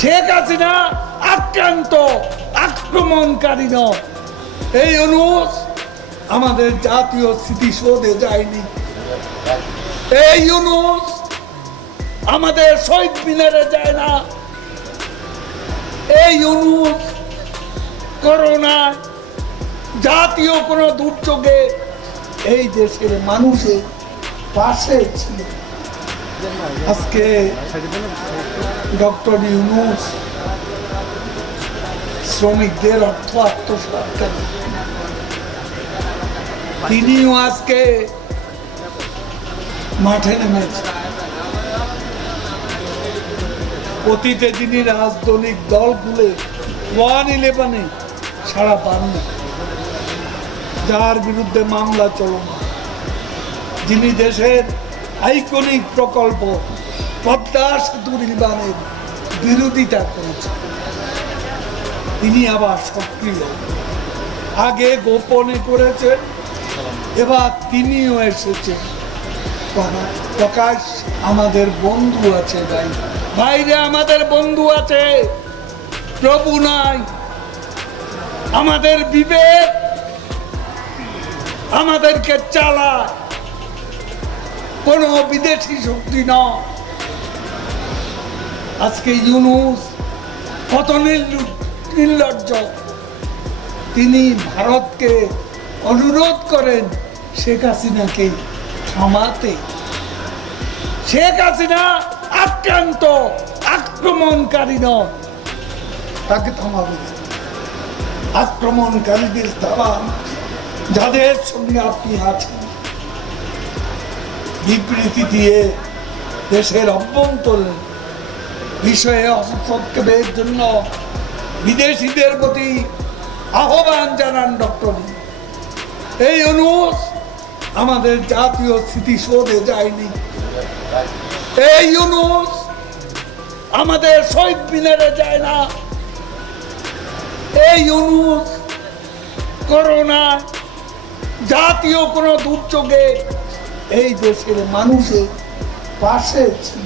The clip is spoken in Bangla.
শেখ হাসিনা আক্রান্ত, আক্রমণকারী নয়। এই ইউনূস আমাদের জাতীয় স্মৃতিসৌধে যায়নি। এই ইউনূস আমাদের শহীদ মিনারে যায় না। এই ইউনূস করোনা জাতীয় কোনো দুর্যোগে এই দেশের মানুষের পাশে ছিল। আজকে ডক্টর ইউনূস শ্রমিকদের অর্থ আত্মসাৎ করেন। তিনিও আজকে মাঠে নেমেছেন। অতীতে যিনি রাজনৈতিক দলগুলো 1-11 সাড়া পাননি, যার বিরুদ্ধে মামলা চলমান, যিনি দেশের আইকনিক প্রকল্প পদ্মা সেতু নির্মাণের বিরোধিতা করেছেন, তিনি আবার সক্রিয়। আগে গোপনে করেছেন, এবার তিনিও এসেছেন প্রকাশ। আমাদের বন্ধু আছে বাইরে, আমাদের বন্ধু আছে, প্রভু নাই। আমাদের বিবেক আমাদেরকে চালায়, কোন বিদেশি শক্তি নয়। আজকে ইউনূস কত নির্লজ্জ। তিনি ভারতকে অনুরোধ করেন শেখ হাসিনাকে থামাতে। শেখ হাসিনা আক্রান্ত, আক্রমণকারী নয়, তাকে থামাবে। আক্রমণকারীদের থামান, যাদের সঙ্গে আপনি আছেন। বিবৃতি দিয়ে দেশের অভ্যন্তরীণ বিষয়ে হস্তক্ষেপের জন্য বিদেশিদের প্রতি আহ্বান জানান ডক্টর। এই ইউনূস আমাদের জাতীয় স্মৃতিসৌধে যায়নি। এই ইউনূস আমাদের শহীদ মিনারে যায় না। এই ইউনূস করোনা জাতীয় কোনো দুর্যোগে এই দেশের মানুষের পাশে ছিল।